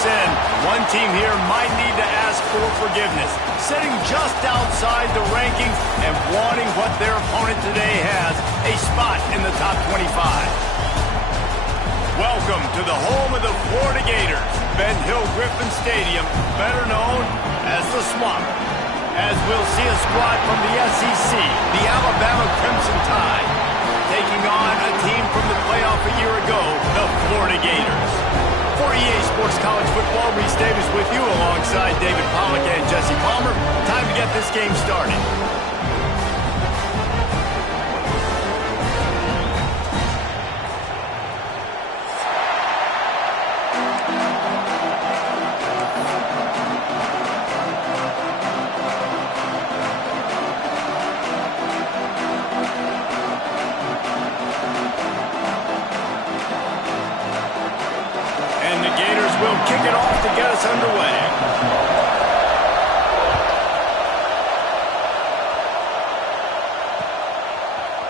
sin. One team here might need to ask for forgiveness, sitting just outside the rankings and wanting what their opponent today has, a spot in the top 25. Welcome to the home of the Florida Gators, Ben Hill Griffin Stadium, better known as the Swamp. As we'll see a squad from the SEC, the Alabama Crimson Tide, taking on a team from the playoff a year ago, the Florida Gators. For EA Sports College Football, Reese Davis with you alongside David Pollack and Jesse Palmer. Time to get this game started. Kick it off to get us underway.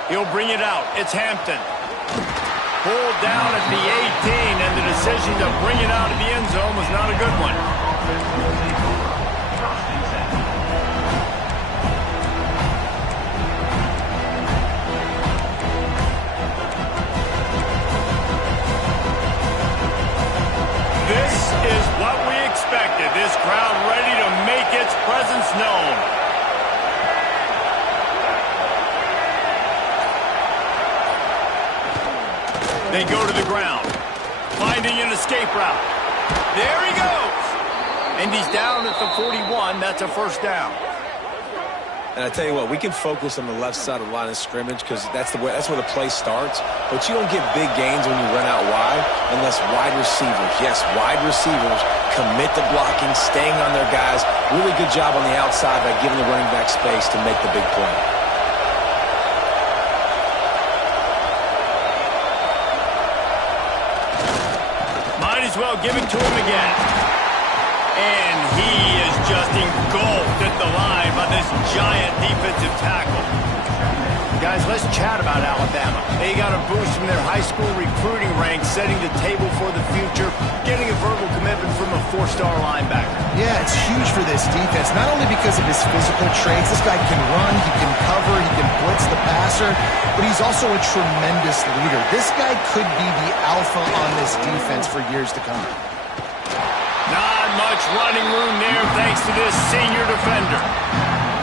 He'll bring it out. It's Hampton. Pulled down at the 18, and the decision to bring it out of the end zone was not a good one. This is what we expected. This crowd ready to make its presence known. They go to the ground, finding an escape route. There he goes. And he's down at the 41. That's a first down. And I tell you what, we can focus on the left side of the line of scrimmage because that's where the play starts. But you don't get big gains when you run out wide unless wide receivers, yes, wide receivers, commit to blocking, staying on their guys. Really good job on the outside by giving the running back space to make the big play. Might as well give it to him again. And he is just engulfed at the line by this giant defensive tackle. Guys, let's chat about Alabama. They got a boost from their high school recruiting ranks, setting the table for the future, getting a verbal commitment from a four-star linebacker. Yeah, it's huge for this defense, not only because of his physical traits. This guy can run, he can cover, he can blitz the passer, but he's also a tremendous leader. This guy could be the alpha on this defense for years to come. Not much running room there thanks to this senior defender.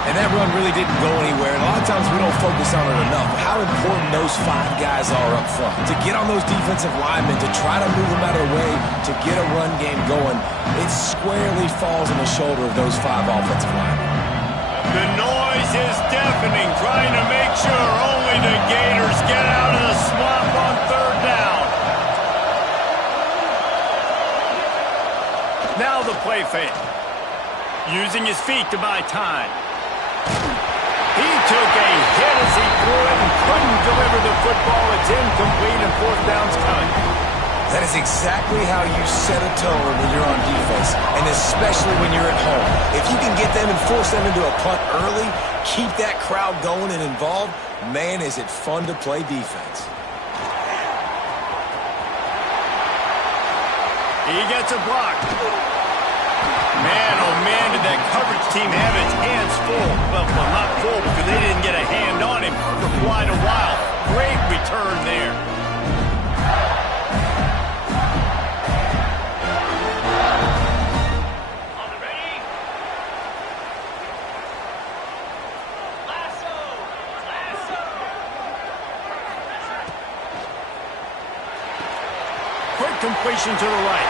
And that run really didn't go anywhere. And a lot of times we don't focus on it enough. How important those five guys are up front. To get on those defensive linemen, to try to move them out of the way, to get a run game going, it squarely falls on the shoulder of those five offensive linemen. The noise is deafening, trying to make sure only the Gators get out of the swamp on third down. Now the play fake. Using his feet to buy time. He took a hit as he threw it and couldn't deliver the football. It's incomplete and fourth down's coming. That is exactly how you set a tone when you're on defense, and especially when you're at home. If you can get them and force them into a punt early, keep that crowd going and involved, man, is it fun to play defense. He gets a block. Man, oh man, did that coverage team have its hands full. Well, not full because they didn't get a hand on him for quite a while. Great return there. On the ready. Lasso. Quick completion to the right.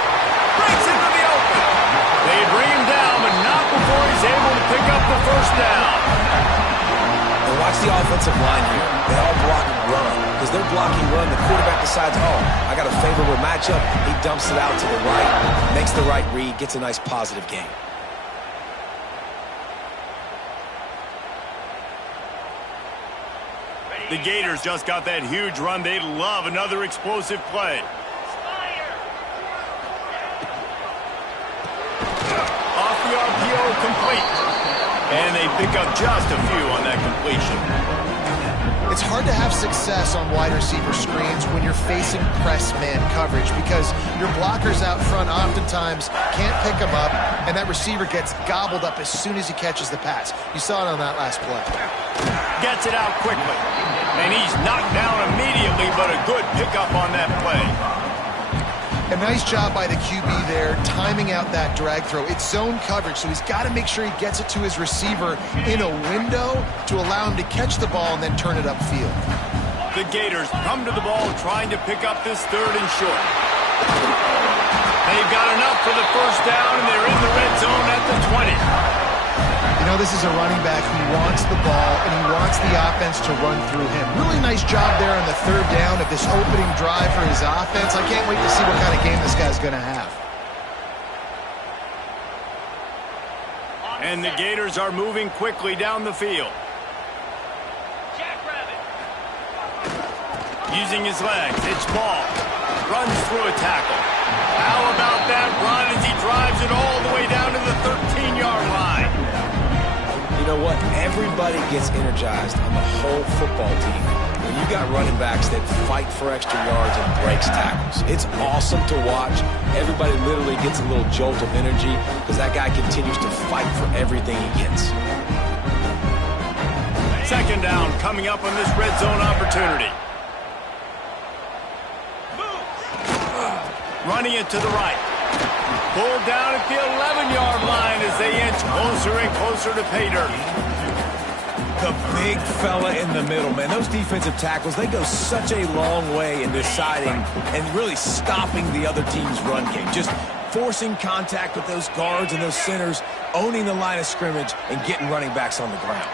Breaks into the open. They bring him down, but not before he's able to pick up the first down. And watch the offensive line here. They all block and run. Because they're blocking run, the quarterback decides, oh, I got a favorable matchup. He dumps it out to the right, makes the right read, gets a nice positive gain. The Gators just got that huge run. They love another explosive play. Off the RPO, complete. And they pick up just a few on that completion. It's hard to have success on wide receiver screens when you're facing press man coverage because your blockers out front oftentimes can't pick him up, and that receiver gets gobbled up as soon as he catches the pass. You saw it on that last play. Gets it out quickly, and he's knocked down immediately, but a good pickup on that play. A nice job by the QB there, timing out that drag throw. It's zone coverage, so he's got to make sure he gets it to his receiver in a window to allow him to catch the ball and then turn it upfield. The Gators come to the ball trying to pick up this 3rd and short. They've got enough for the first down, and they're in the red zone at the 20. You know, this is a running back who wants the ball, and he wants the offense to run through him. Really nice job there on the 3rd down of this opening drive for his offense. I can't wait to see what kind of game this guy's going to have. And the Gators are moving quickly down the field. Using his legs, it's ball. Runs through a tackle. How about that run as he drives it all the way down to the 13-yard line? You know what? Everybody gets energized on the whole football team when you got running backs that fight for extra yards and breaks tackles. It's awesome to watch. Everybody literally gets a little jolt of energy because that guy continues to fight for everything he gets. 2nd down coming up on this red zone opportunity. Running it to the right. Pulled down at the 11-yard line as they inch closer and closer to pay dirt. The big fella in the middle, man. Those defensive tackles, they go such a long way in deciding and really stopping the other team's run game. Just forcing contact with those guards and those centers, owning the line of scrimmage, and getting running backs on the ground.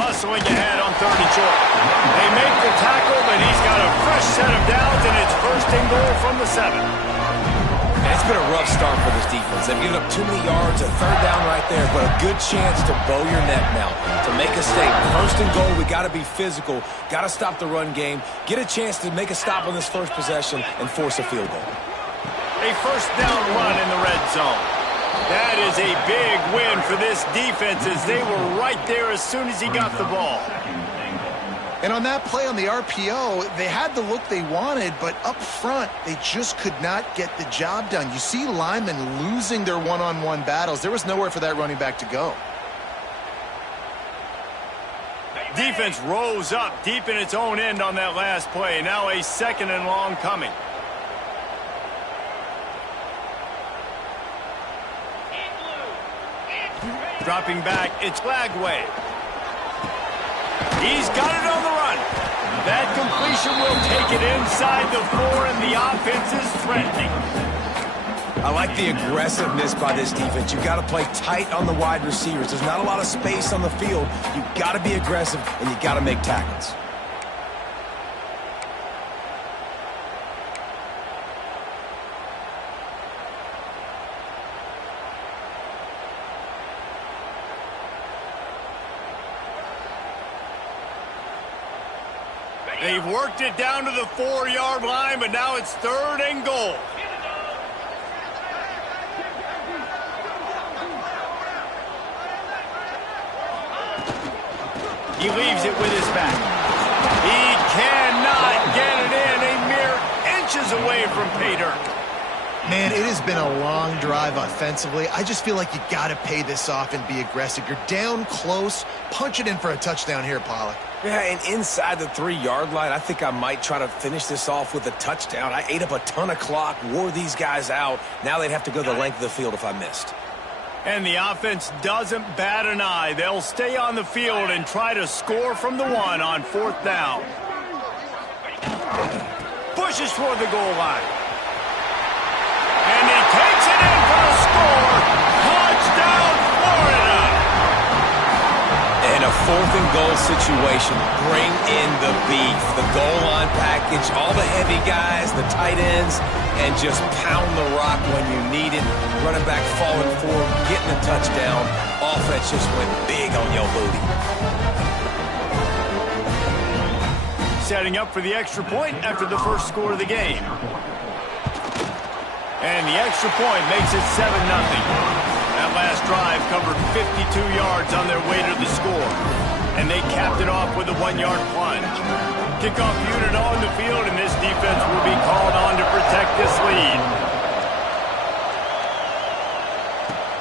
Muscling ahead on 3rd and short. They make the tackle, but he's got a fresh set of downs, and it's 1st and goal from the 7. And it's been a rough start for this defense. They've given up too many yards, a 3rd down right there, but a good chance to bow your neck now, to make a statement. 1st and goal, we got to be physical, got to stop the run game, get a chance to make a stop on this first possession, and force a field goal. A 1st down run in the red zone. That is a big win for this defense as they were right there as soon as he got the ball. And on that play on the RPO, they had the look they wanted, but up front, they just could not get the job done. You see linemen losing their one-on-one battles. There was nowhere for that running back to go. Defense rose up deep in its own end on that last play. Now a 2nd and long coming. Dropping back, it's Flagway. He's got it on the run. That completion will take it inside the 4, and the offense is threatening. I like the aggressiveness by this defense. You've got to play tight on the wide receivers. There's not a lot of space on the field. You've got to be aggressive, and you've got to make tackles. They've worked it down to the 4-yard line, but now it's 3rd and goal. He leaves it with his back. He cannot get it in, a mere inches away from pay dirt. Man, it has been a long drive offensively. I just feel like you got to pay this off and be aggressive. You're down close. Punch it in for a touchdown here, Pollack. Yeah, and inside the 3-yard line, I think I might try to finish this off with a touchdown. I ate up a ton of clock, wore these guys out. Now they'd have to go the length of the field if I missed. And the offense doesn't bat an eye. They'll stay on the field and try to score from the 1 on 4th down. Pushes toward the goal line. And he takes it in for a score. Touchdown, Florida! In a 4th and goal situation, bring in the beef. The goal line package, all the heavy guys, the tight ends, and just pound the rock when you need it. Running back falling forward, getting a touchdown. Offense just went big on your booty. Setting up for the extra point after the first score of the game. And the extra point makes it 7-0. That last drive covered 52 yards on their way to the score. And they capped it off with a 1-yard plunge. Kickoff unit on the field, and this defense will be called on to protect this lead.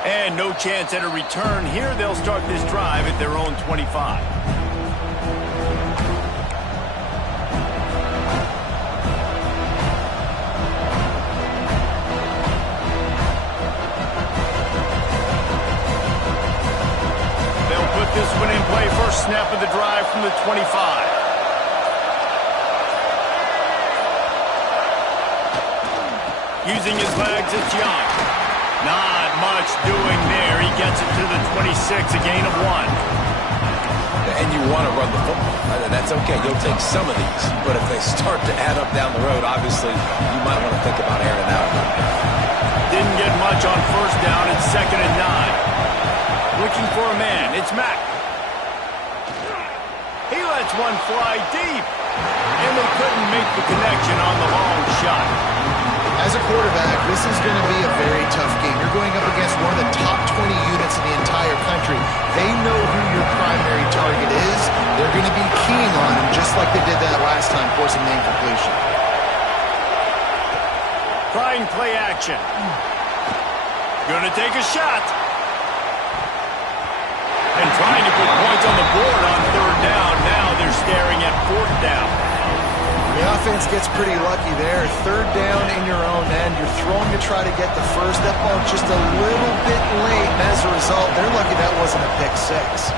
And no chance at a return here. They'll start this drive at their own 25. They'll put this one in play. First snap of the drive from the 25. Using his legs, it's Young. Not much doing there. He gets it to the 26, a gain of 1. And you want to run the football. That's okay. You'll take some of these. But if they start to add up down the road, obviously, you might want to think about airing it out. Didn't get much on first down. It's 2nd and 9. Looking for a man. It's Mack. He lets one fly deep. And they couldn't make the connection on the long shot. As a quarterback, this is going to be a very tough game. You're going up against one of the top 20 units in the entire country. They know who your primary target is. They're going to be keying on him, just like they did that last time, forcing the incompletion. Trying play action. Going to take a shot. And trying to put points on the board on 3rd down. Now they're staring at 4th down. The offense gets pretty lucky there. 3rd down in your own end. You're throwing to try to get the first. That ball just a little bit late, and as a result, they're lucky that wasn't a pick 6.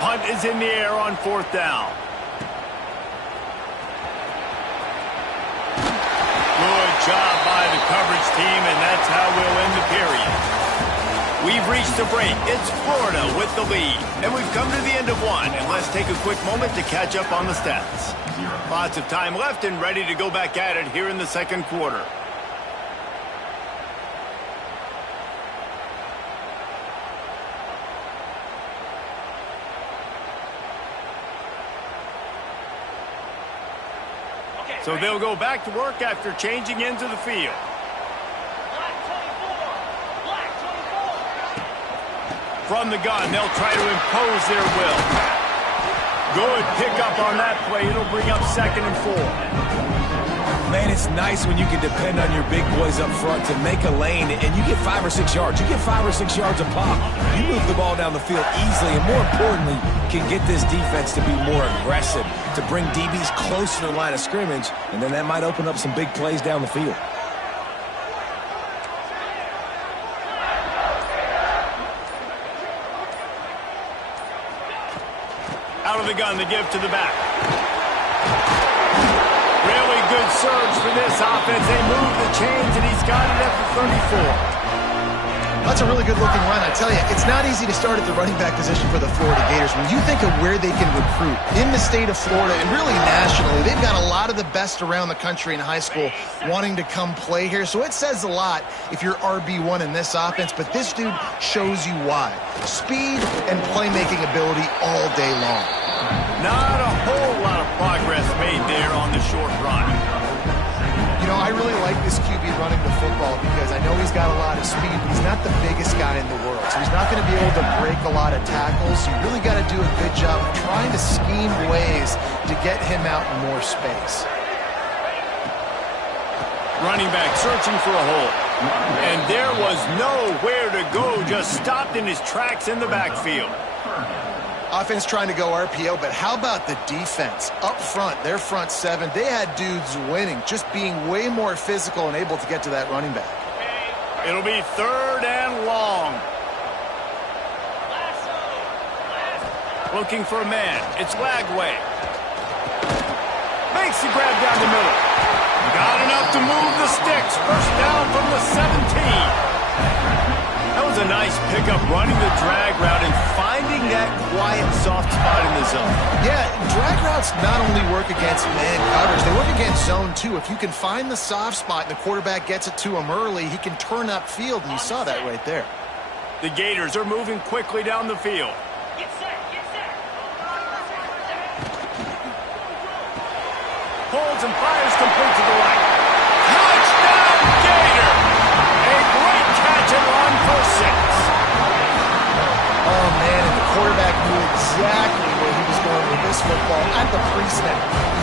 Punt is in the air on 4th down. Good job by the coverage team, and that's how we'll end the period. We've reached a break. It's Florida with the lead. And we've come to the end of one. And let's take a quick moment to catch up on the stats. Lots of time left and ready to go back at it here in the 2nd quarter. So they'll go back to work after changing into the field. From the gun, they'll try to impose their will. Good pickup on that play. It'll bring up 2nd and 4. Man, it's nice when you can depend on your big boys up front to make a lane, and you get 5 or 6 yards. You get 5 or 6 yards a pop. You move the ball down the field easily, and more importantly, can get this defense to be more aggressive, to bring DBs closer to the line of scrimmage, and then that might open up some big plays down the field. Out of the gun, the give to the back. Really good surge for this offense. They move the chains, and he's got it at the 34. That's a really good-looking run. I tell you, it's not easy to start at the running back position for the Florida Gators. When you think of where they can recruit in the state of Florida and really nationally, they've got a lot of the best around the country in high school wanting to come play here. So it says a lot if you're RB1 in this offense, but this dude shows you why. Speed and playmaking ability all day long. Not a whole lot of progress made there on the short run. You know, I really like this QB running the football because I know he's got a lot of speed, but he's not the biggest guy in the world. So he's not going to be able to break a lot of tackles. You really got to do a good job of trying to scheme ways to get him out in more space. Running back searching for a hole. And there was nowhere to go, just stopped in his tracks in the backfield. Offense trying to go RPO, but how about the defense? Up front, their front 7, they had dudes winning, just being way more physical and able to get to that running back. It'll be 3rd and long. Looking for a man. It's Lagway. Makes the grab down the middle. Got enough to move the sticks. First down from the 17. That was a nice pickup, running the drag route and finding that quiet, soft spot in the zone. Yeah, drag routes not only work against man coverage, they work against zone too. If you can find the soft spot and the quarterback gets it to him early, he can turn upfield, and you saw that right there. The Gators are moving quickly down the field. Get set, get set. Holds and fires complete to the right. Touchdown, Gators!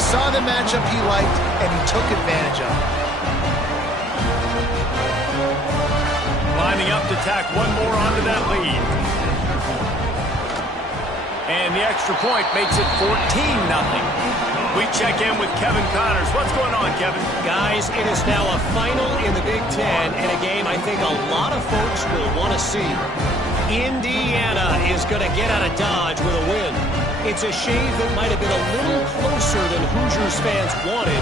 saw the matchup he liked, and he took advantage of it. Lining up to tack one more onto that lead. And the extra point makes it 14-0. We check in with Kevin Connors. What's going on, Kevin? Guys, it is now a final in the Big Ten, and a game I think a lot of folks will want to see. Indiana is going to get out of Dodge with a win. It's a shave that might have been a little closer than Hoosiers fans wanted,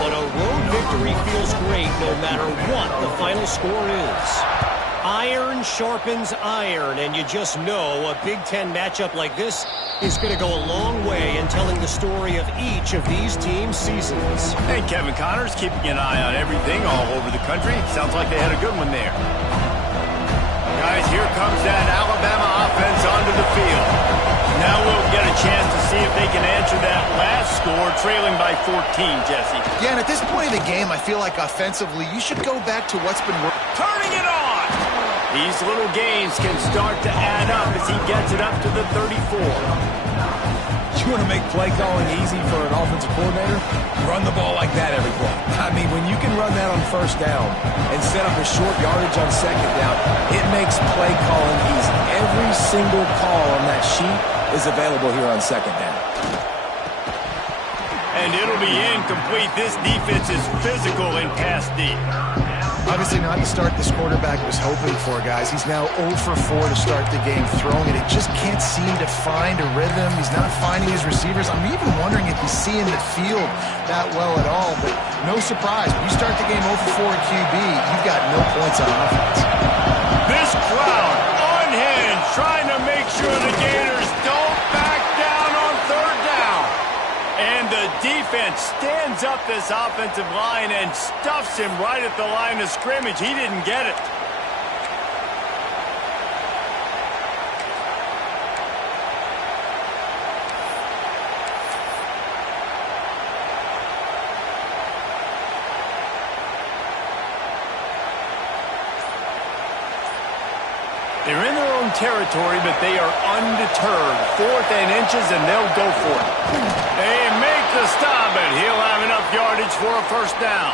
but a road victory feels great no matter what the final score is. Iron sharpens iron, and you just know a Big Ten matchup like this is going to go a long way in telling the story of each of these teams' seasons. And Kevin Connors keeping an eye on everything all over the country. Sounds like they had a good one there. Guys, here comes that Alabama offense onto the field. Now we'll get a chance to see if they can answer that last score, trailing by 14, Jesse. Yeah, and at this point in the game, I feel like offensively, you should go back to what's been working. Turning it on! These little gains can start to add up as he gets it up to the 34. You want to make play calling easy for an offensive coordinator? Run the ball like that every play. I mean, when you can run that on first down and set up a short yardage on second down, it makes play calling easy. Every single call on that sheet is available here on second down. And it'll be incomplete. This defense is physical in pass deep. Obviously not the start this quarterback was hoping for, guys. He's now 0 for 4 to start the game throwing it. He just can't seem to find a rhythm. He's not finding his receivers. I'm even wondering if he's seeing the field that well at all. But no surprise, when you start the game 0 for 4 at QB, you've got no points on offense. This crowd unhinged, trying to make sure the Gators don't back down on third down. And the defense stands up this offensive line and stuffs him right at the line of scrimmage. He didn't get it. They're in their own territory, but they are undeterred. 4th and inches, and they'll go for it. They make the stop, and he'll have enough yardage for a first down.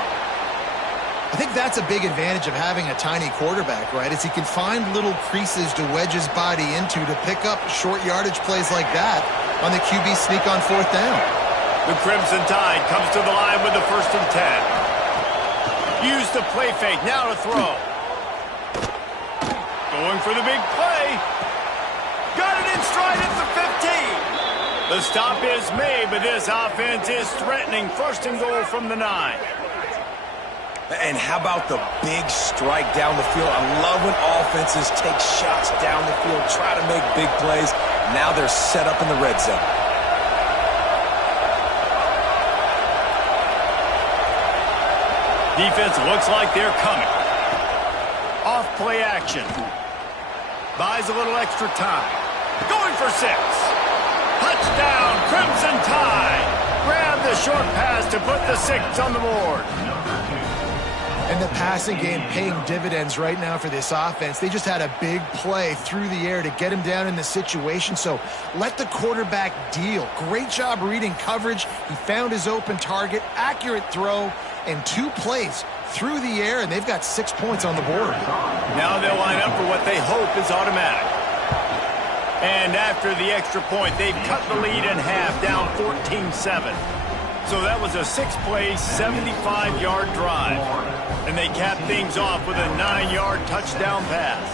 I think that's a big advantage of having a tiny quarterback, right? Is he can find little creases to wedge his body into to pick up short yardage plays like that on the QB sneak on 4th down. The Crimson Tide comes to the line with the 1st and 10. Use the play fake, now to throw. Going for the big play. Got it in stride at the 15. The stop is made, but this offense is threatening. 1st and goal from the 9. And how about the big strike down the field? I love when offenses take shots down the field, try to make big plays. Now they're set up in the red zone. Defense looks like they're coming. Off play action. Buys a little extra time. Going for 6. Touchdown, Crimson Tide. Grab the short pass to put the 6 on the board. And the passing game paying dividends right now for this offense. They just had a big play through the air to get him down in the situation. So let the quarterback deal. Great job reading coverage. He found his open target, accurate throw, and 2 plays through the air, and they've got 6 points on the board. Now they'll line up for what they hope is automatic. And after the extra point, they've cut the lead in half, down 14-7. So that was a 6-play, 75-yard drive. And they capped things off with a 9-yard touchdown pass.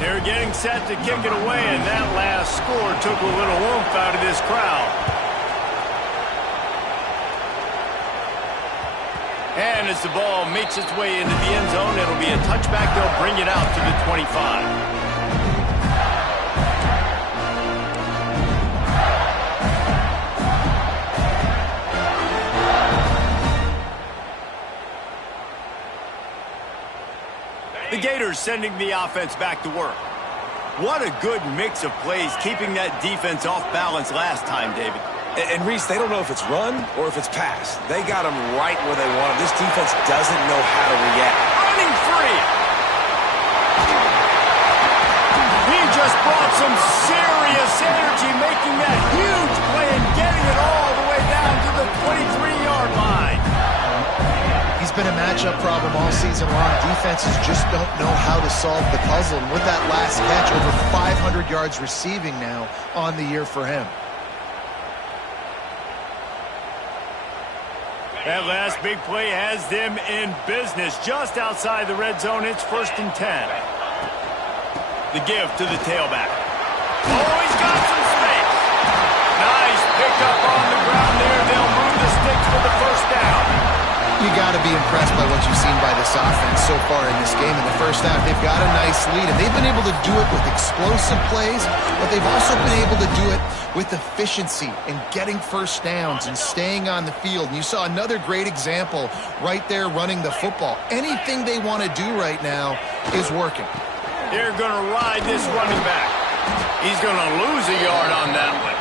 They're getting set to kick it away, and that last score took a little oomph out of this crowd. And as the ball makes its way into the end zone, it'll be a touchback. They'll bring it out to the 25. The Gators sending the offense back to work. What a good mix of plays, keeping that defense off balance last time, David. And Reese, they don't know if it's run or if it's pass. They got them right where they want them. This defense doesn't know how to react. Running free. He just brought some serious energy, making that huge play and getting it all the way down to the 23. has been a matchup problem all season long. Defenses just don't know how to solve the puzzle. And with that last catch, over 500 yards receiving now on the year for him. That last big play has them in business just outside the red zone. It's 1st and 10. The give to the tailback. Oh, he's got some space. Nice pickup on the ground there. They'll move the sticks for the 1st down. You got to be impressed by what you've seen by this offense so far in this game. In the first half, they've got a nice lead, and they've been able to do it with explosive plays, but they've also been able to do it with efficiency and getting first downs and staying on the field. And you saw another great example right there running the football. Anything they want to do right now is working. They're going to ride this running back. He's going to lose a yard on that one.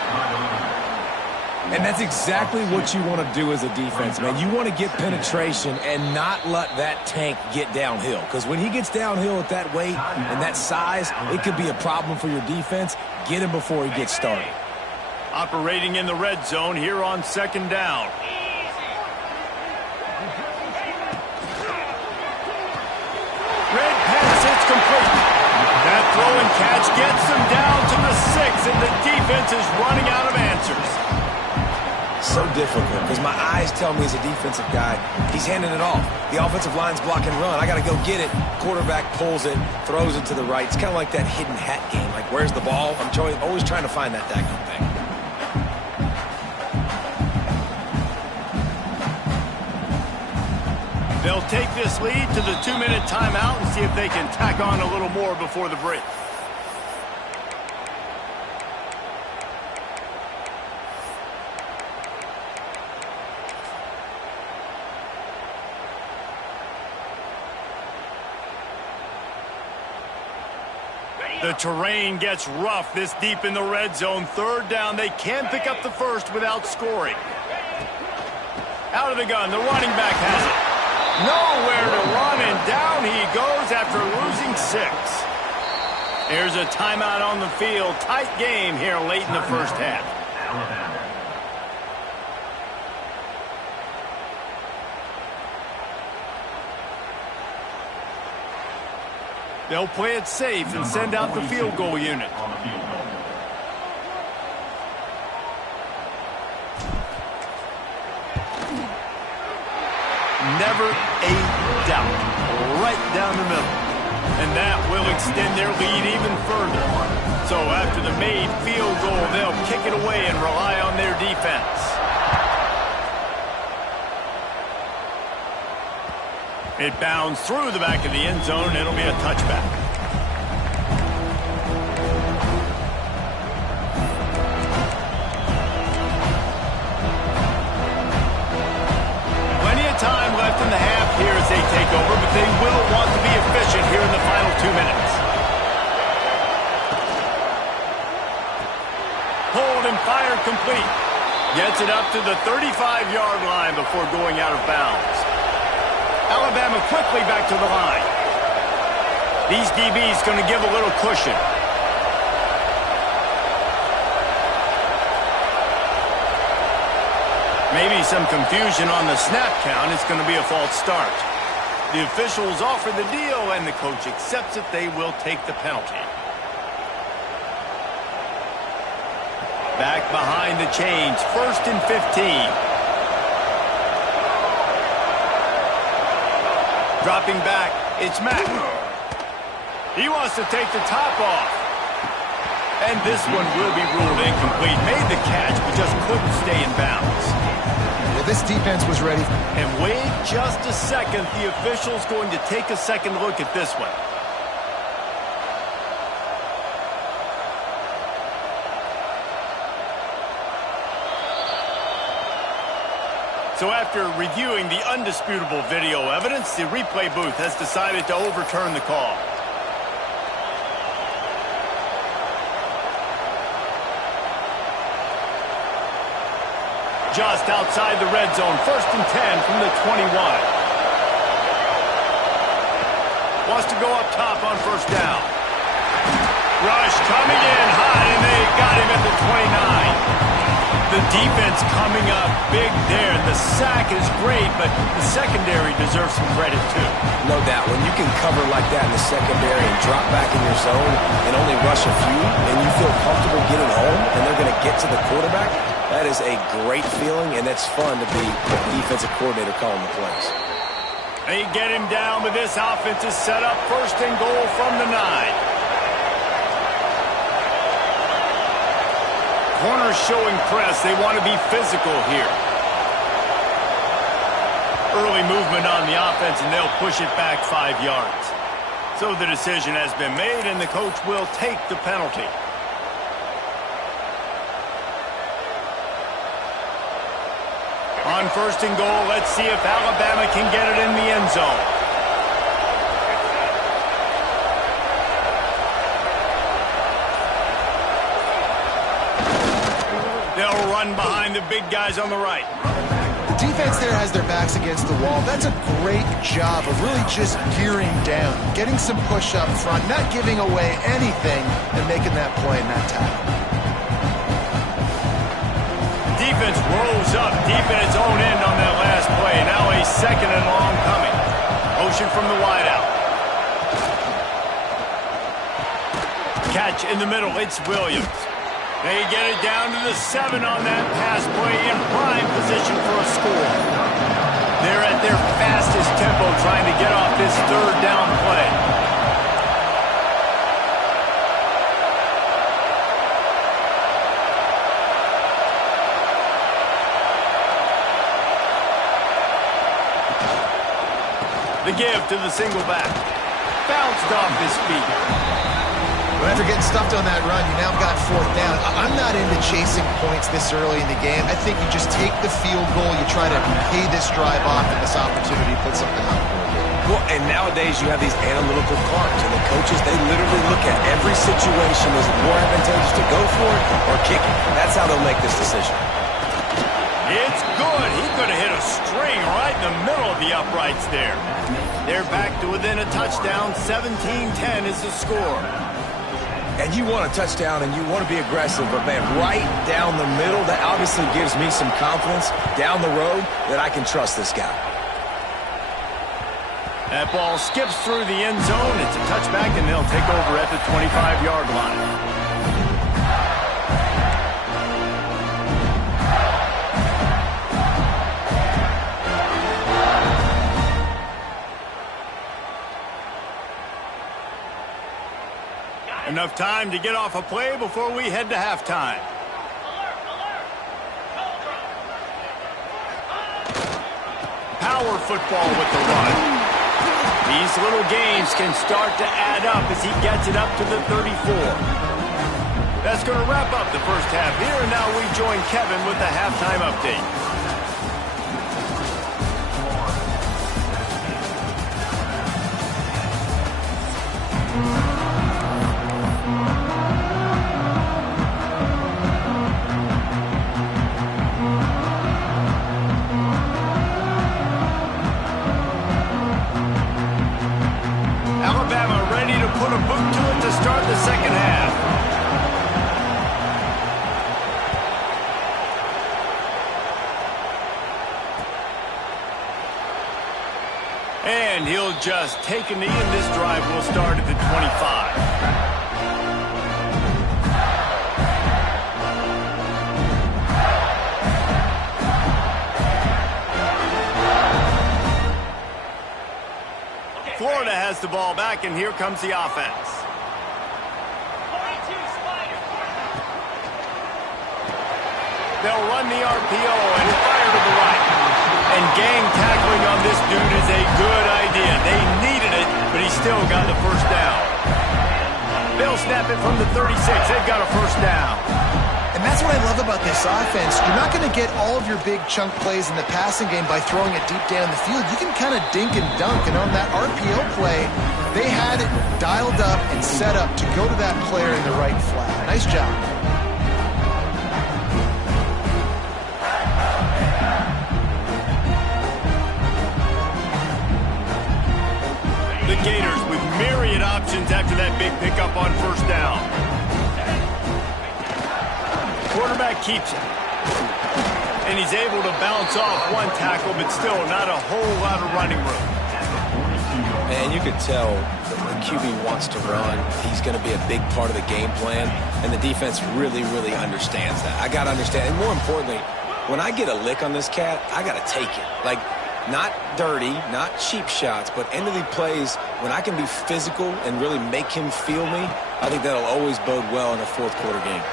And that's exactly what you want to do as a defense, man. You want to get penetration and not let that tank get downhill. Because when he gets downhill at that weight and that size, it could be a problem for your defense. Get him before he gets started. Operating in the red zone here on 2nd down. Red pass, it's complete. That throw and catch gets them down to the 6, and the defense is running out of answers. So difficult because my eyes tell me as a defensive guy, he's handing it off. The offensive line's block and run. I got to go get it. Quarterback pulls it, throws it to the right. It's kind of like that hidden hat game. Like, where's the ball? I'm always trying to find that daggone thing. They'll take this lead to the 2-minute timeout and see if they can tack on a little more before the break. The terrain gets rough this deep in the red zone. 3rd down. They can't pick up the 1st without scoring. Out of the gun. The running back has it. Nowhere to run, and down he goes after losing 6. There's a timeout on the field. Tight game here late in the 1st half. They'll play it safe and send out the field goal unit. Never a doubt. Right down the middle. And that will extend their lead even further. So after the made field goal, they'll kick it away and rely on their defense. It bounds through the back of the end zone. It'll be a touchback. Plenty of time left in the half here as they take over, but they will want to be efficient here in the final 2 minutes. Hold and fire complete. Gets it up to the 35-yard line before going out of bounds. Alabama quickly back to the line. These DBs going to give a little cushion. Maybe some confusion on the snap count. It's going to be a false start. The officials offer the deal, and the coach accepts it. They will take the penalty. Back behind the chains. 1st and 15. Dropping back, it's Mack. He wants to take the top off. And this one will be ruled incomplete. Made the catch, but just couldn't stay in bounds. Well, this defense was ready. And wait just a second. The official's going to take a second look at this one. So after reviewing the undisputable video evidence, the replay booth has decided to overturn the call. Just outside the red zone, 1st and 10 from the 21. Wants to go up top on 1st down. Rush coming in high, and they got him at the 29. The defense coming up big there. The sack is great, but the secondary deserves some credit too. No doubt. When you can cover like that in the secondary and drop back in your zone and only rush a few, and you feel comfortable getting home and they're going to get to the quarterback, that is a great feeling, and it's fun to be a defensive coordinator calling the plays. They get him down, but this offense is set up first and goal from the 9. Corners showing press. They want to be physical here. Early movement on the offense, and they'll push it back 5 yards. So the decision has been made, and the coach will take the penalty. On first and goal, let's see if Alabama can get it in the end zone. They'll run behind the big guys on the right. The defense there has their backs against the wall. That's a great job of really just gearing down, getting some push up front, not giving away anything, and making that play in that tackle. Defense rolls up deep in its own end on that last play. Now a second and long coming. Motion from the wideout. Catch in the middle. It's Williams. They get it down to the 7 on that pass play in prime position for a score. They're at their fastest tempo trying to get off this third down play. The give to the single back. Bounced off his feet. But after getting stuffed on that run, you now got fourth down. I'm not into chasing points this early in the game. I think you just take the field goal. You try to pay this drive off and this opportunity to put something on the board. Well, and nowadays you have these analytical cards, and the coaches, they literally look at every situation. Is it more advantageous to go for it or kick it? That's how they'll make this decision. It's good. He could have hit a string right in the middle of the uprights there. They're back to within a touchdown. 17-10 is the score. And you want a touchdown and you want to be aggressive, but man, right down the middle, that obviously gives me some confidence down the road that I can trust this guy. That ball skips through the end zone. It's a touchback, and they'll take over at the 25-yard line. Enough time to get off a play before we head to halftime. Power football with the run. These little gains can start to add up as he gets it up to the 34. That's going to wrap up the first half here, and now we join Kevin with the halftime update. Put a boot to it to start the second half. And he'll just take a knee, and this drive will start at the 25. Florida has the ball back, and here comes the offense. They'll run the RPO and fire to the right. And gang tackling on this dude is a good idea. They needed it, but he still got the first down. They'll snap it from the 36. They've got a first down. And that's what I love about this offense. You're not going to get all of your big chunk plays in the passing game by throwing it deep down the field. You can kind of dink and dunk. And on that RPO play, they had it dialed up and set up to go to that player in the right flat. Nice job. The Gators with myriad options after that big pickup on first down. Quarterback keeps it. And he's able to bounce off one tackle, but still not a whole lot of running room. And you could tell the QB wants to run. He's going to be a big part of the game plan, and the defense really, really understands that. I got to understand, and more importantly, when I get a lick on this cat, I got to take it. Like, not dirty, not cheap shots, but end of the plays, when I can be physical and really make him feel me, I think that'll always bode well in a fourth quarter game.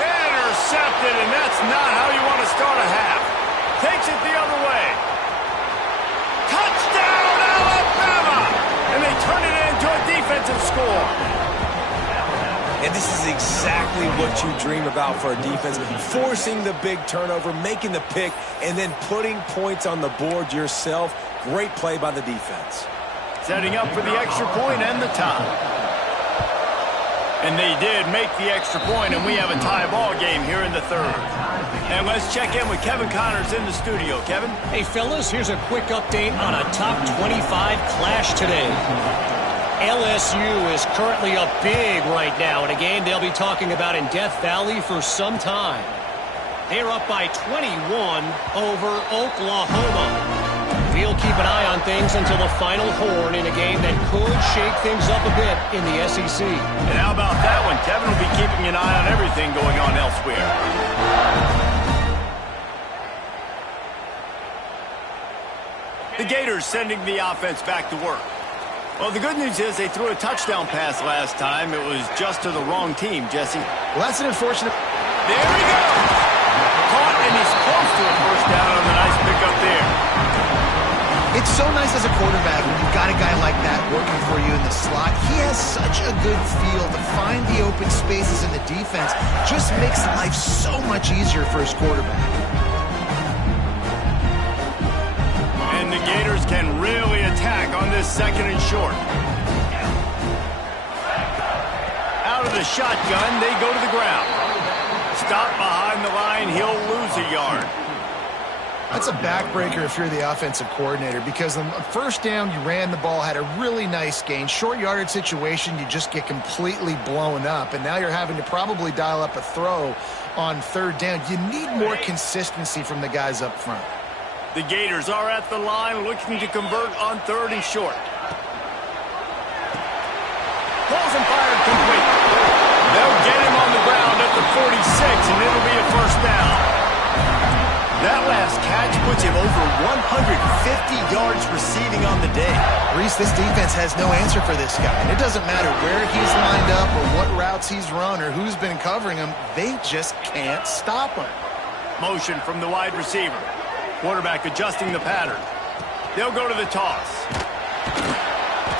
Intercepted, and that's not how you want to start a half. Takes it the other way. Touchdown, Alabama! And they turn it into a defensive score. And this is exactly what you dream about for a defense. Forcing the big turnover, making the pick, and then putting points on the board yourself. Great play by the defense. Setting up for the extra point and the tie. And they did make the extra point, and we have a tie ball game here in the third. And let's check in with Kevin Connors in the studio. Kevin? Hey, fellas, here's a quick update on a top 25 clash today. LSU is currently up big right now in a game they'll be talking about in Death Valley for some time. They're up by 21 over Oklahoma. We'll keep an eye on things until the final horn in a game that could shake things up a bit in the SEC. And how about that one? Kevin will be keeping an eye on everything going on elsewhere. The Gators sending the offense back to work. Well, the good news is they threw a touchdown pass last time. It was just to the wrong team, Jesse. Well, that's an unfortunate... There we go! Caught, and he's close to a first down on the nice pickup there. It's so nice as a quarterback when you've got a guy like that working for you in the slot. He has such a good feel to find the open spaces in the defense. Just makes life so much easier for his quarterback. And the Gators can really attack on this second and short. Out of the shotgun, they go to the ground. Stop behind the line, he'll lose a yard. That's a backbreaker if you're the offensive coordinator, because on first down, you ran the ball, had a really nice gain. Short yardage situation, you just get completely blown up, and now you're having to probably dial up a throw on third down. You need more consistency from the guys up front. The Gators are at the line looking to convert on third and short. Pulls and fired complete. They'll get him on the ground at the 46, and it'll be a first down. That last catch puts him over 150 yards receiving on the day. Reese, this defense has no answer for this guy. And it doesn't matter where he's lined up or what routes he's run or who's been covering him. They just can't stop him. Motion from the wide receiver. Quarterback adjusting the pattern. They'll go to the toss.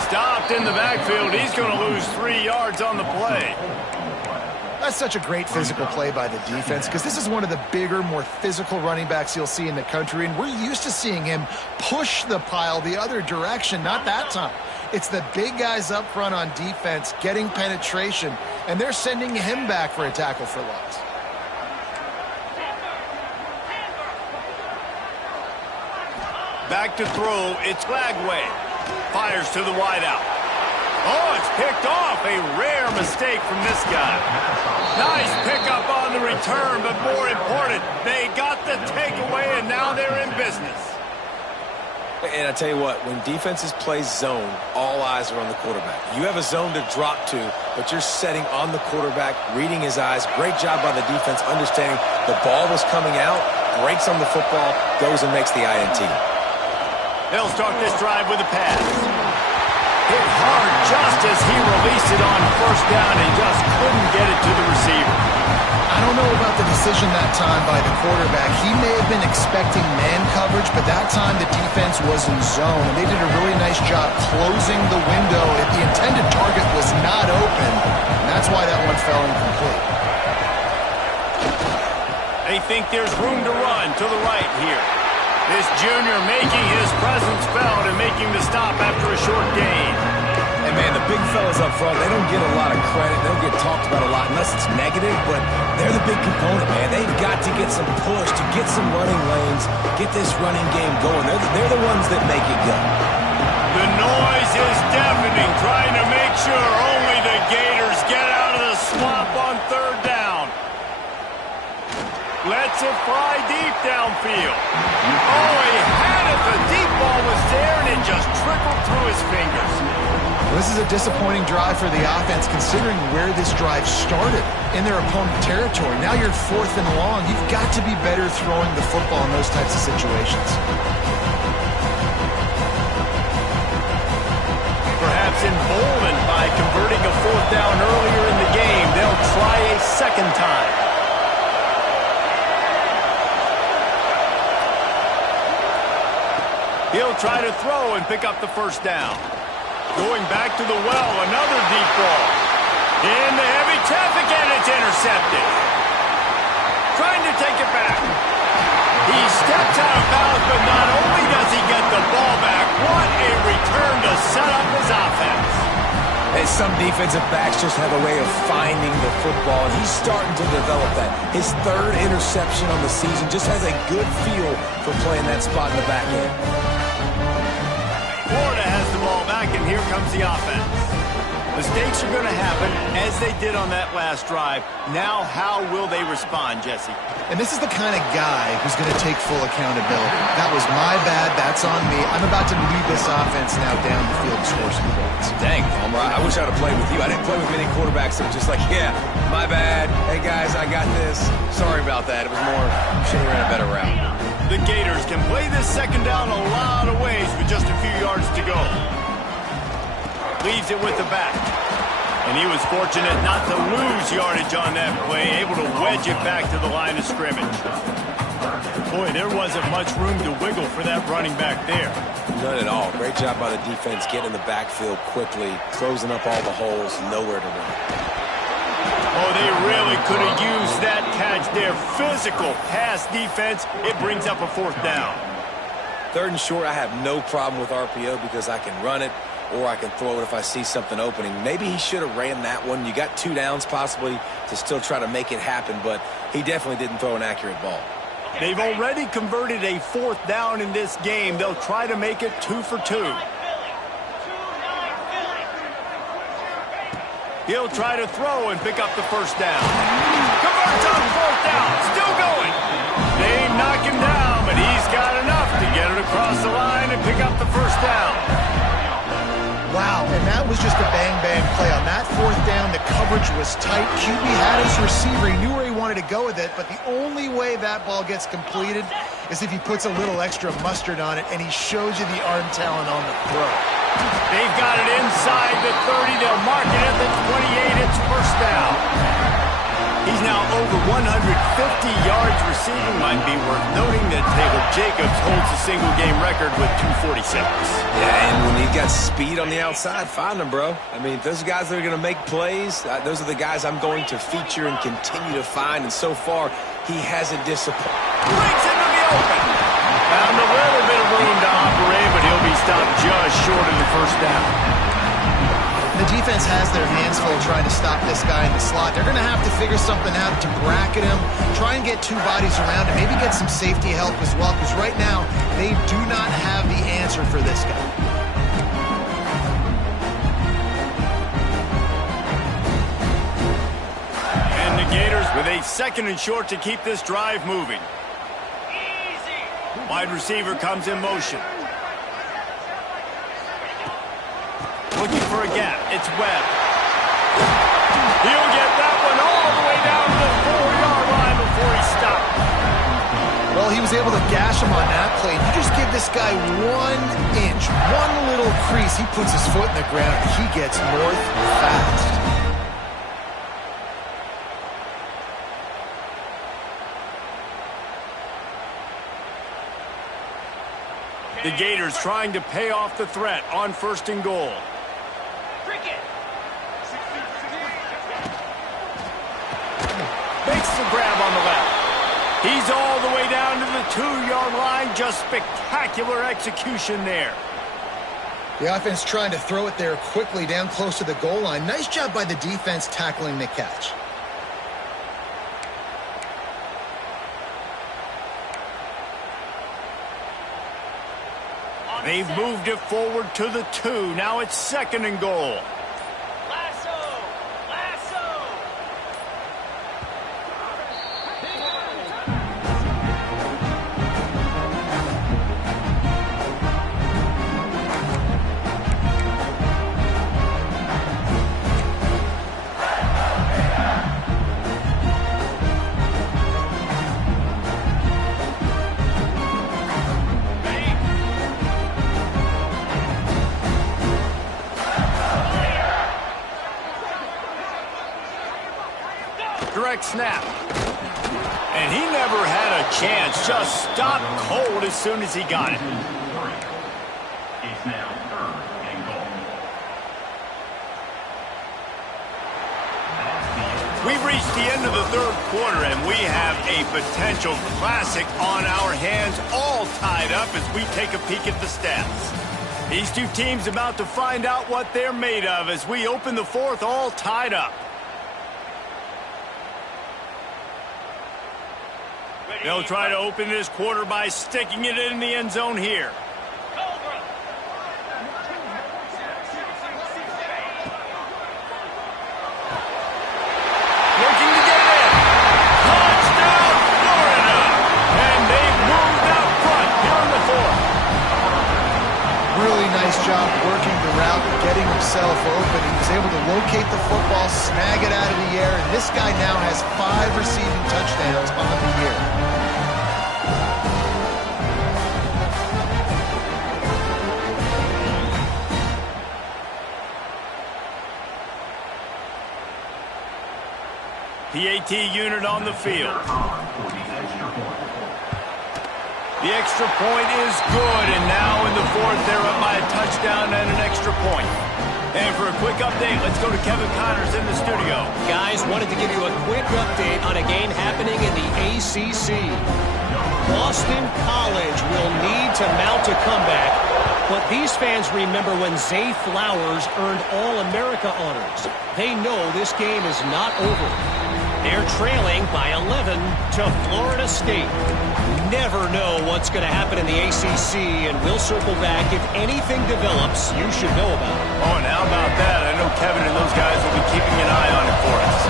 Stopped in the backfield. He's going to lose 3 yards on the play. That's such a great physical play by the defense, because this is one of the bigger, more physical running backs you'll see in the country, and we're used to seeing him push the pile the other direction. Not that time. It's the big guys up front on defense getting penetration, and they're sending him back for a tackle for loss. Back to throw, it's Flagway. Fires to the wideout. Oh, it's picked off. A rare mistake from this guy. Nice pickup on the return, but more important, they got the takeaway, and now they're in business. And I tell you what, when defenses play zone, all eyes are on the quarterback. You have a zone to drop to, but you're setting on the quarterback, reading his eyes. Great job by the defense, understanding the ball was coming out, breaks on the football, goes and makes the INT. They'll start this drive with a pass. Hit hard just as he released it on first down and just couldn't get it to the receiver. I don't know about the decision that time by the quarterback. He may have been expecting man coverage, but that time the defense was in zone, and they did a really nice job closing the window. The intended target was not open, and that's why that one fell incomplete. They think there's room to run to the right here. This junior making his presence felt and making the stop after a short gain. And, man, the big fellas up front, they don't get a lot of credit. They don't get talked about a lot unless it's negative, but they're the big component, man. They've got to get some push, to get some running lanes, get this running game going. They're the ones that make it go. The noise is deafening, trying to make sure only the Gators get out of the swamp on third down. fly deep downfield. Oh, he had it. The deep ball was there, and it just trickled through his fingers. This is a disappointing drive for the offense, considering where this drive started, in their opponent territory. Now you're 4th and long. You've got to be better throwing the football in those types of situations. Perhaps emboldened by converting a 4th down earlier in the game, they'll try a second time. He'll try to throw and pick up the first down. Going back to the well, another deep ball. In the heavy traffic, and it's intercepted. Trying to take it back. He steps out of bounds, but not only does he get the ball back, what a return to set up his offense. And some defensive backs just have a way of finding the football, and he's starting to develop that. His 3rd interception on the season, just has a good feel for playing that spot in the back end. Florida has the ball back, and here comes the offense. Mistakes are going to happen, as they did on that last drive. Now, how will they respond, Jesse? And this is the kind of guy who's going to take full accountability. That was my bad. That's on me. I'm about to lead this offense now down the field to score some points. Dang, Homer, I wish I'd have played with you. I didn't play with many quarterbacks that were just like, yeah, my bad. Hey, guys, I got this. Sorry about that. It was more, should have ran a better route. The Gators can play this second down a lot of ways with just a few yards to go. Leaves it with the back. And he was fortunate not to lose yardage on that play, able to wedge it back to the line of scrimmage. Boy, there wasn't much room to wiggle for that running back there. None at all. Great job by the defense getting in the backfield quickly, closing up all the holes, nowhere to run. Oh, they really could have used that catch there. Physical pass defense. It brings up a 4th down. 3rd and short, I have no problem with RPO because I can run it or I can throw it if I see something opening. Maybe he should have ran that one. You got 2 downs possibly to still try to make it happen, but he definitely didn't throw an accurate ball. They've already converted a 4th down in this game. They'll try to make it 2 for 2. He'll try to throw and pick up the first down. Converts on 4th down. Still going. They knock him down, but he's got enough to get it across the line and pick up the first down. Wow, and that was just a bang-bang play. On that 4th down, the coverage was tight. QB had his receiver. He knew where he wanted to go with it, but the only way that ball gets completed is if he puts a little extra mustard on it, and he shows you the arm talent on the throw. They've got it inside the 30. They'll mark it at the 28. It's first down. He's now over 150 yards receiving. Might be worth noting that Taylor Jacobs holds the single-game record with 246. Yeah, and when you got speed on the outside, find them, bro. I mean, those guys that are going to make plays, those are the guys I'm going to feature and continue to find. And so far, he hasn't disappointed. Breaks into the open. Found a little bit of room to operate, but he'll be stopped just short of the first down. The defense has their hands full trying to stop this guy in the slot. They're going to have to figure something out to bracket him, try and get 2 bodies around him, maybe get some safety help as well, because right now they do not have the answer for this guy. And the Gators with a 2nd and short to keep this drive moving. Wide receiver comes in motion. Looking for a gap. It's Webb. He'll get that one all the way down to the 4-yard line before he stopped. Well, he was able to gash him on that play. You just give this guy 1 inch, one little crease, he puts his foot in the ground, and he gets north fast. The Gators trying to pay off the threat on 1st and goal. Makes the grab on the left. He's all the way down to the 2-yard line. Just spectacular execution there. The offense trying to throw it there quickly down close to the goal line. Nice job by the defense tackling the catch. They've moved it forward to the 2. Now it's 2nd and goal. direct snap. And he never had a chance. Just stopped cold as soon as he got it. It's now 3rd and goal. We've reached the end of the 3rd quarter, and we have a potential classic on our hands, all tied up as we take a peek at the stats. These two teams about to find out what they're made of as we open the 4th, all tied up. They'll try to open this quarter by sticking it in the end zone here. Looking to get in. Touchdown, Florida! And they've moved out front here in the 4th. Really nice job working the route, getting himself open. He was able to locate the football, snag it out of the air, and this guy now has 5 receiving touchdowns on the year. PAT unit on the field. The extra point is good, and now in the 4th, they're up by a touchdown and an extra point. And for a quick update, let's go to Kevin Connors in the studio. Guys, wanted to give you a quick update on a game happening in the ACC. Boston College will need to mount a comeback, but these fans remember when Zay Flowers earned All-America honors. They know this game is not over. They're trailing by 11 to Florida State. Never know what's going to happen in the ACC, and we'll circle back. If anything develops, you should know about it. Oh, and how about that? I know Kevin and those guys will be keeping an eye on it for us.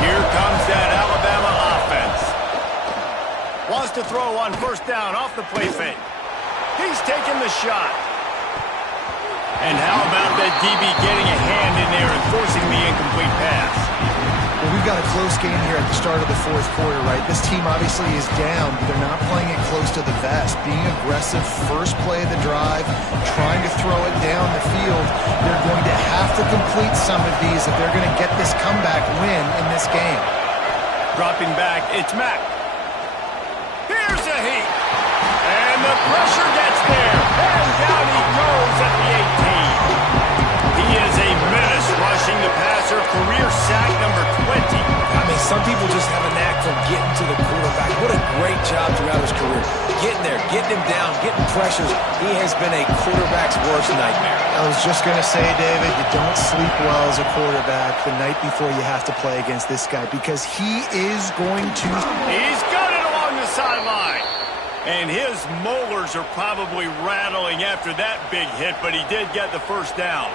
Here comes that Alabama offense. Wants to throw on 1st down off the play fake. He's taking the shot. And how about that DB getting a hand in there and forcing the incomplete pass? Well, we've got a close game here at the start of the 4th quarter, right? This team obviously is down, but they're not playing it close to the vest. Being aggressive, first play of the drive, trying to throw it down the field. They're going to have to complete some of these if they're going to get this comeback win in this game. Dropping back, it's Mack. Here's a heat. And the pressure gets there. And down he goes at the 18. He is a menace rushing the passer, career sack number 20. I mean, some people just have a knack for getting to the quarterback. What a great job throughout his career. Getting there, getting him down, getting pressures. He has been a quarterback's worst nightmare. I was just going to say, David, you don't sleep well as a quarterback the night before you have to play against this guy because he is going to... He's got it along the sideline. And his molars are probably rattling after that big hit, but he did get the 1st down.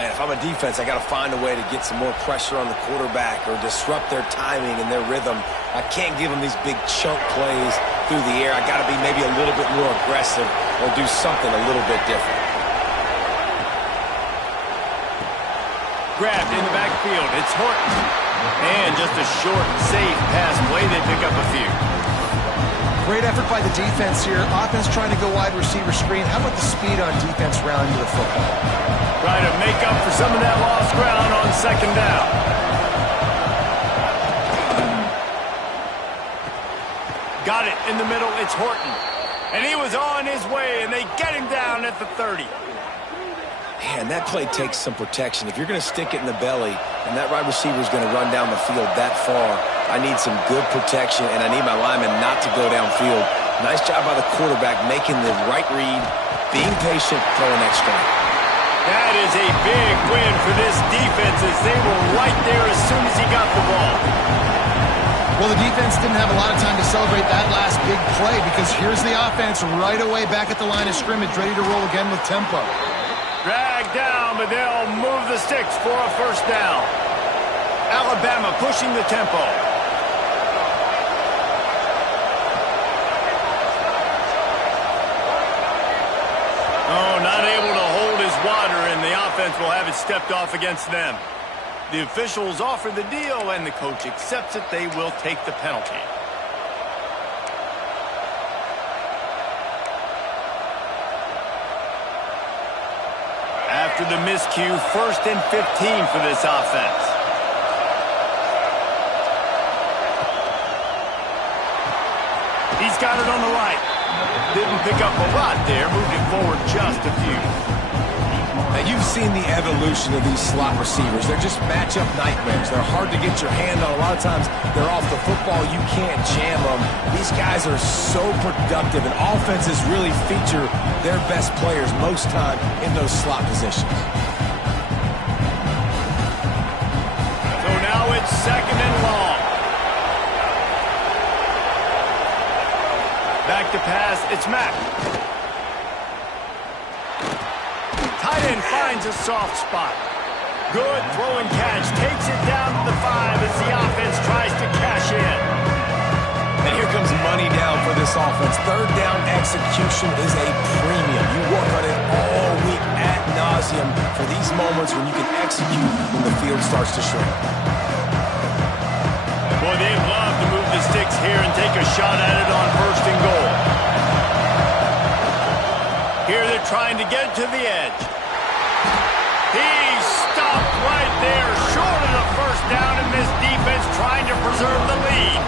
Man, if I'm a defense, I got to find a way to get some more pressure on the quarterback or disrupt their timing and their rhythm. I can't give them these big chunk plays through the air. I got to be maybe a little bit more aggressive or do something a little bit different. Grabbed in the backfield. It's Horton. And just a short, safe pass play. They pick up a few. Great effort by the defense here. Offense trying to go wide receiver screen. How about the speed on defense rounding the football? Trying to make up for some of that lost ground on 2nd down. Got it in the middle. It's Horton. And he was on his way, and they get him down at the 30. Man, that play takes some protection. If you're going to stick it in the belly and that wide receiver is going to run down the field that far, I need some good protection, and I need my lineman not to go downfield. Nice job by the quarterback making the right read, being patient, throwing that strike. That is a big win for this defense as they were right there as soon as he got the ball. Well, the defense didn't have a lot of time to celebrate that last big play because here's the offense right away back at the line of scrimmage, ready to roll again with tempo. Dragged down, but they'll move the sticks for a 1st down. Alabama pushing the tempo. Oh, not able to hold his water, and the offense will have it stepped off against them. The officials offer the deal, and the coach accepts it. They will take the penalty. After the miscue, 1st and 15 for this offense. He's got it on the right. Didn't pick up a lot there, moved it forward just a few. Now, you've seen the evolution of these slot receivers. They're just matchup nightmares. They're hard to get your hand on. A lot of times, they're off the football. You can't jam them. These guys are so productive, and offenses really feature their best players most time in those slot positions. So now it's 2nd and long. Back to pass, it's Mack. Tight end finds a soft spot. Good throw and catch. Takes it down to the 5 as the offense tries to cash in. And here comes money down for this offense. 3rd down execution is a premium. You work on it all week ad nauseum for these moments when you can execute when the field starts to shrink. Boy, they'd love to move the sticks here and take a shot at it on 1st and goal. Here they're trying to get to the edge. He's stopped right there, short of the 1st down, and this defense trying to preserve the lead.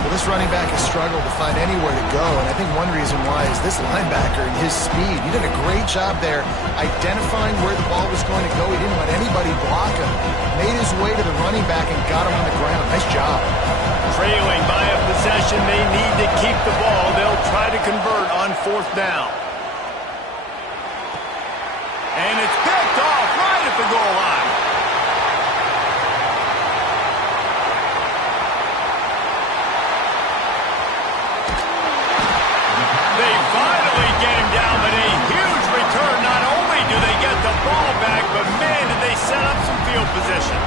Well, this running back has struggled to find anywhere to go, and I think one reason why is this linebacker and his speed. He did a great job there identifying where the ball was going to go. He didn't let anybody block him. Made his way to the running back and got him on the ground. Nice job. Trailing by a possession, they need to keep the ball. They'll try to convert on 4th down. And it's picked off right at the goal line. They finally get him down, but a huge return. Not only do they get the ball back, but man, did they set up some field position.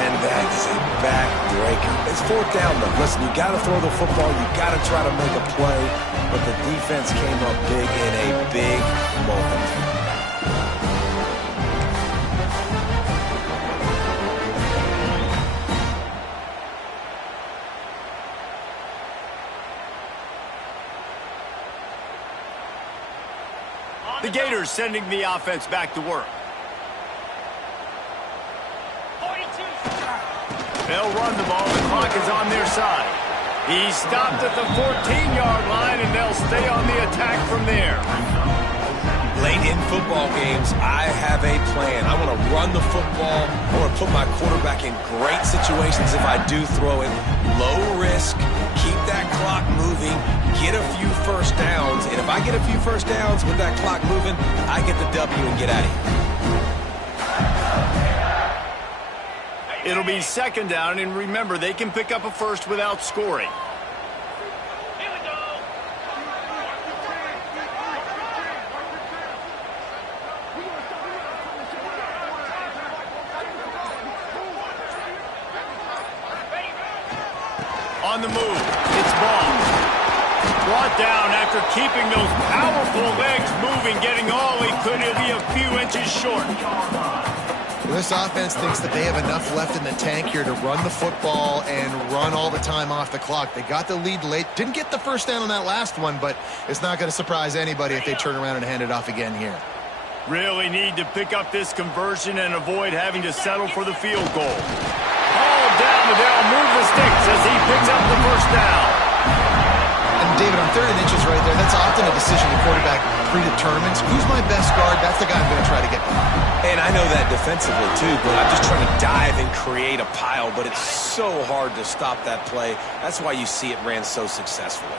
And that is a backbreaker. It's 4th down, though. Listen, you got to throw the football. You got to try to make a play. But the defense came up big in a big moment. The Gators sending the offense back to work. They'll run the ball. The clock is on their side. He stopped at the 14-yard line, and they'll stay on the attack from there. Late in football games, I have a plan. I want to run the football. I want to put my quarterback in great situations if I do throw it. Low risk, keep that clock moving, get a few 1st downs. And if I get a few 1st downs with that clock moving, I get the W and get out of here. It'll be 2nd down, and remember, they can pick up a 1st without scoring. On the move, it's Ball. Brought down after keeping those powerful legs moving, getting all he could. He'll be a few inches short. Well, this offense thinks that they have enough left in the tank here to run the football and run all the time off the clock. They got the lead late. Didn't get the 1st down on that last one, but it's not going to surprise anybody if they turn around and hand it off again here. Really need to pick up this conversion and avoid having to settle for the field goal. All down, but they'll move the sticks as he picks up the 1st down. And David, on 3rd and inches right there, that's often a decision the quarterback predetermines. Who's my best guard? That's the guy I'm going to try to get by. And I know that defensively, too, but I'm just trying to dive and create a pile, but it's so hard to stop that play. That's why you see it ran so successfully.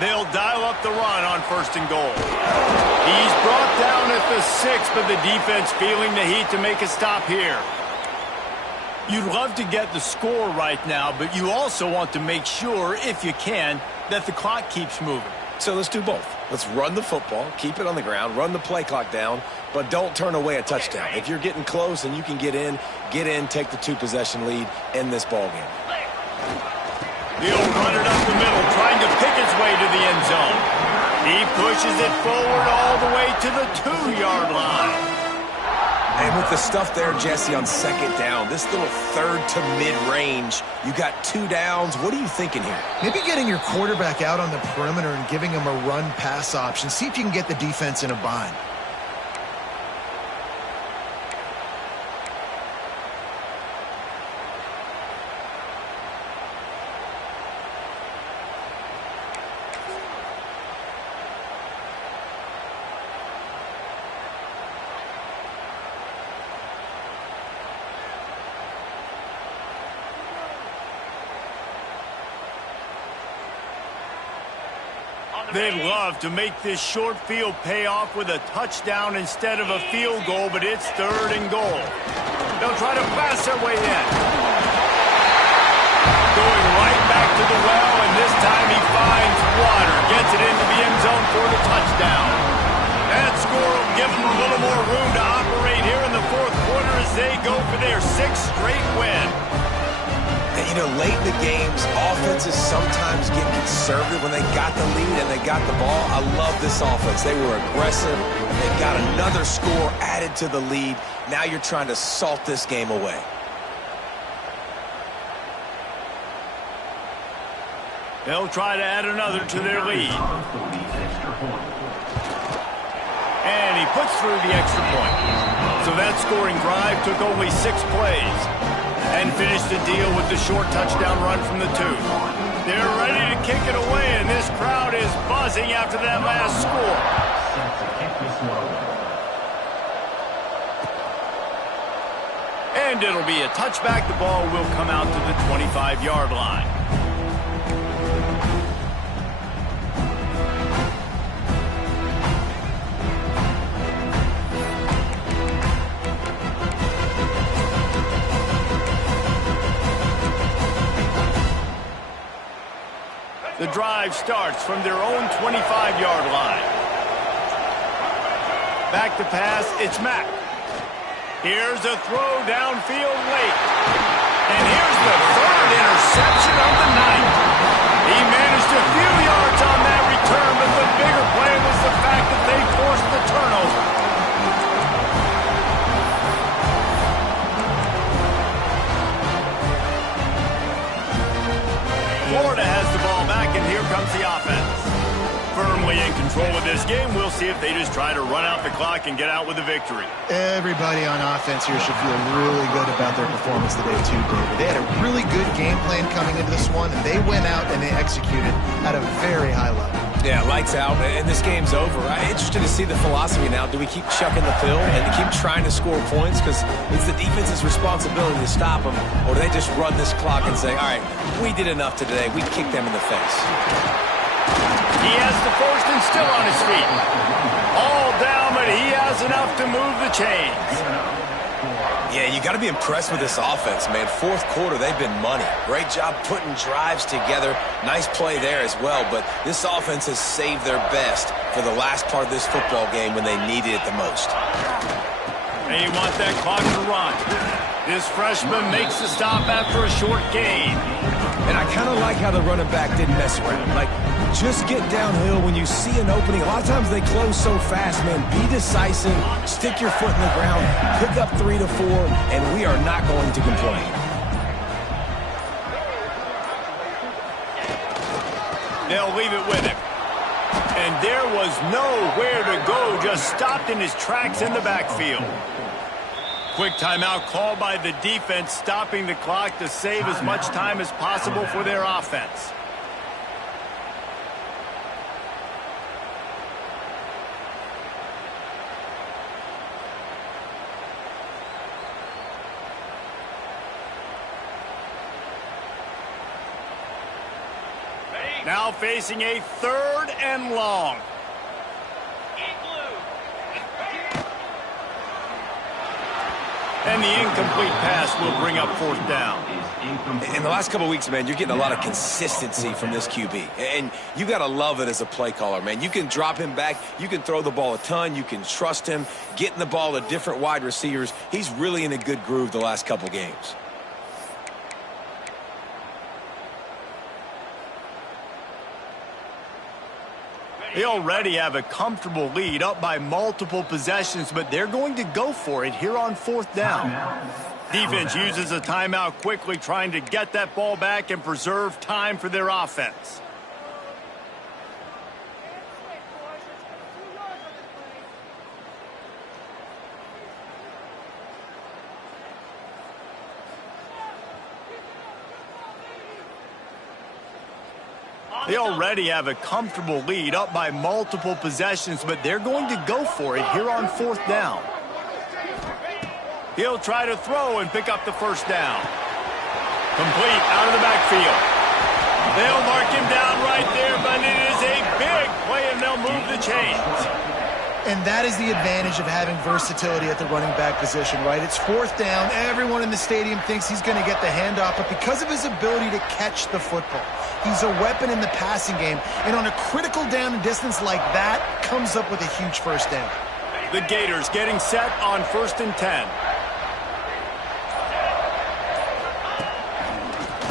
They'll dial up the run on 1st and goal. He's brought down at the 6, but the defense feeling the heat to make a stop here. You'd love to get the score right now, but you also want to make sure, if you can, that the clock keeps moving. So let's do both. Let's run the football, keep it on the ground, run the play clock down, but don't turn away a touchdown. If you're getting close and you can get in, take the 2-possession lead, end this ball game. He'll run it up the middle, trying to pick his way to the end zone. He pushes it forward all the way to the 2-yard line. And with the stuff there, Jesse, on second down, this little third to mid-range, you got 2 downs. What are you thinking here? Maybe getting your quarterback out on the perimeter and giving him a run-pass option. See if you can get the defense in a bind. They'd love to make this short field pay off with a touchdown instead of a field goal, but it's 3rd and goal. They'll try to pass their way in. Going right back to the well, and this time he finds water. Gets it into the end zone for the touchdown. That score will give them a little more room to operate here in the 4th quarter as they go for their 6th straight win. And, you know, late in the games, offenses sometimes get conservative when they got the lead and they got the ball. I love this offense. They were aggressive. They got another score added to the lead. Now you're trying to salt this game away. They'll try to add another to their lead. And he puts through the extra point. So that scoring drive took only 6 plays. And finished the deal with the short touchdown run from the 2. They're ready to kick it away, and this crowd is buzzing after that last score. And it'll be a touchback. The ball will come out to the 25-yard line. The drive starts from their own 25-yard line. Back to pass, it's Mack. Here's a throw downfield late. And here's the 3rd interception of the night. He managed a few yards on that return, but the bigger play was the fact that they forced the turnover. Florida has the ball back, and here comes the offense. Firmly in control of this game. We'll see if they just try to run out the clock and get out with a victory. Everybody on offense here should feel really good about their performance today, too, David. They had a really good game plan coming into this one, and they went out and they executed at a very high level. Yeah, lights out, and this game's over. I'm interested to see the philosophy now. Do we keep chucking the pill and keep trying to score points? Because it's the defense's responsibility to stop them. Or do they just run this clock and say, all right, we did enough today. We kicked them in the face. He has the 1st and still on his feet. All down, but he has enough to move the chains. Yeah, you got to be impressed with this offense, man. 4th quarter, they've been money. Great job putting drives together. Nice play there as well, but this offense has saved their best for the last part of this football game when they needed it the most. They want that clock to run. This freshman makes the stop after a short gain. And I kind of like how the running back didn't mess around. Like, just get downhill when you see an opening. A lot of times they close so fast, man. Be decisive, stick your foot in the ground, pick up 3 to 4, and we are not going to complain. They'll leave it with him. And there was nowhere to go, just stopped in his tracks in the backfield. Quick timeout called by the defense, stopping the clock to save as much time as possible for their offense. Now facing a 3rd and long. And the incomplete pass will bring up 4th down. In the last couple of weeks, man, you're getting a lot of consistency from this QB. And you got to love it as a play caller, man. You can drop him back. You can throw the ball a ton. You can trust him. Getting the ball to different wide receivers. He's really in a good groove the last couple games. They already have a comfortable lead, up by multiple possessions, but they're going to go for it here on 4th down. Defense uses a timeout quickly, trying to get that ball back and preserve time for their offense. They already have a comfortable lead, up by multiple possessions, but they're going to go for it here on 4th down. He'll try to throw and pick up the first down. Complete out of the backfield. They'll mark him down right there, but it is a big play, and they'll move the chains. And that is the advantage of having versatility at the running back position, right? It's 4th down. Everyone in the stadium thinks he's going to get the handoff, but because of his ability to catch the football, he's a weapon in the passing game. And on a critical down and distance like that, comes up with a huge first down. The Gators getting set on 1st and 10.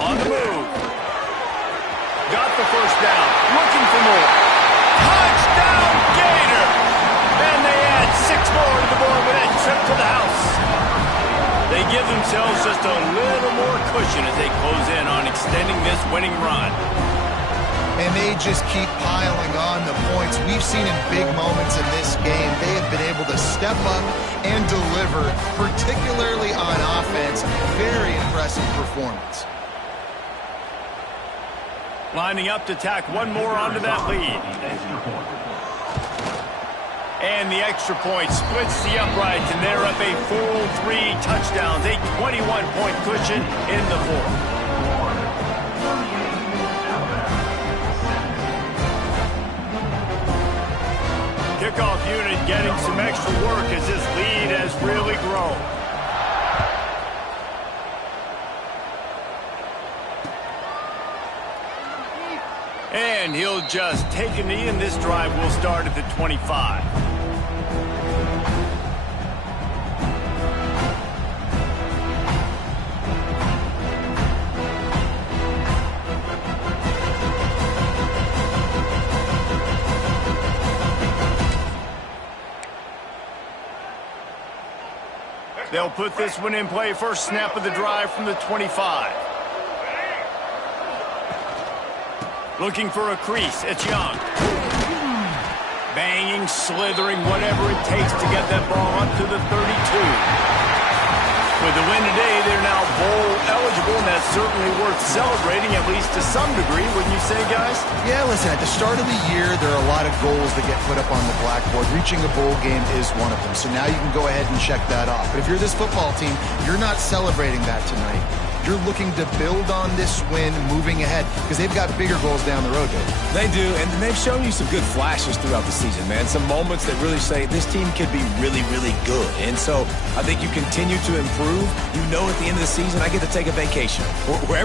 On the move. Got the first down. Looking for more. Touchdown, Gator! And they add 6 more to the board with that trip to the house. They give themselves just a little more cushion as they close in on extending this winning run. And they just keep piling on the points. We've seen in big moments in this game, they have been able to step up and deliver, particularly on offense. Very impressive performance. Lining up to tack one more onto that lead. And the extra point splits the uprights, and they're up a full 3 touchdowns, a 21-point cushion in the 4th. Kickoff unit getting some extra work as this lead has really grown. And he'll just take a knee, and this drive will start at the 25. They'll put this one in play. First snap of the drive from the 25. Looking for a crease. It's Young. Banging, slithering, whatever it takes to get that ball up to the 32. With the win today, they're now bowl eligible, and that's certainly worth celebrating, at least to some degree, wouldn't you say, guys? Yeah, listen, at the start of the year, there are a lot of goals that get put up on the blackboard. Reaching a bowl game is one of them, so now you can go ahead and check that off. But if you're this football team, you're not celebrating that tonight. You're looking to build on this win moving ahead because they've got bigger goals down the road, Dave. They do, and they've shown you some good flashes throughout the season, man. Some moments that really say this team could be really, really good. And so I think you continue to improve. You know at the end of the season, I get to take a vacation. Wherever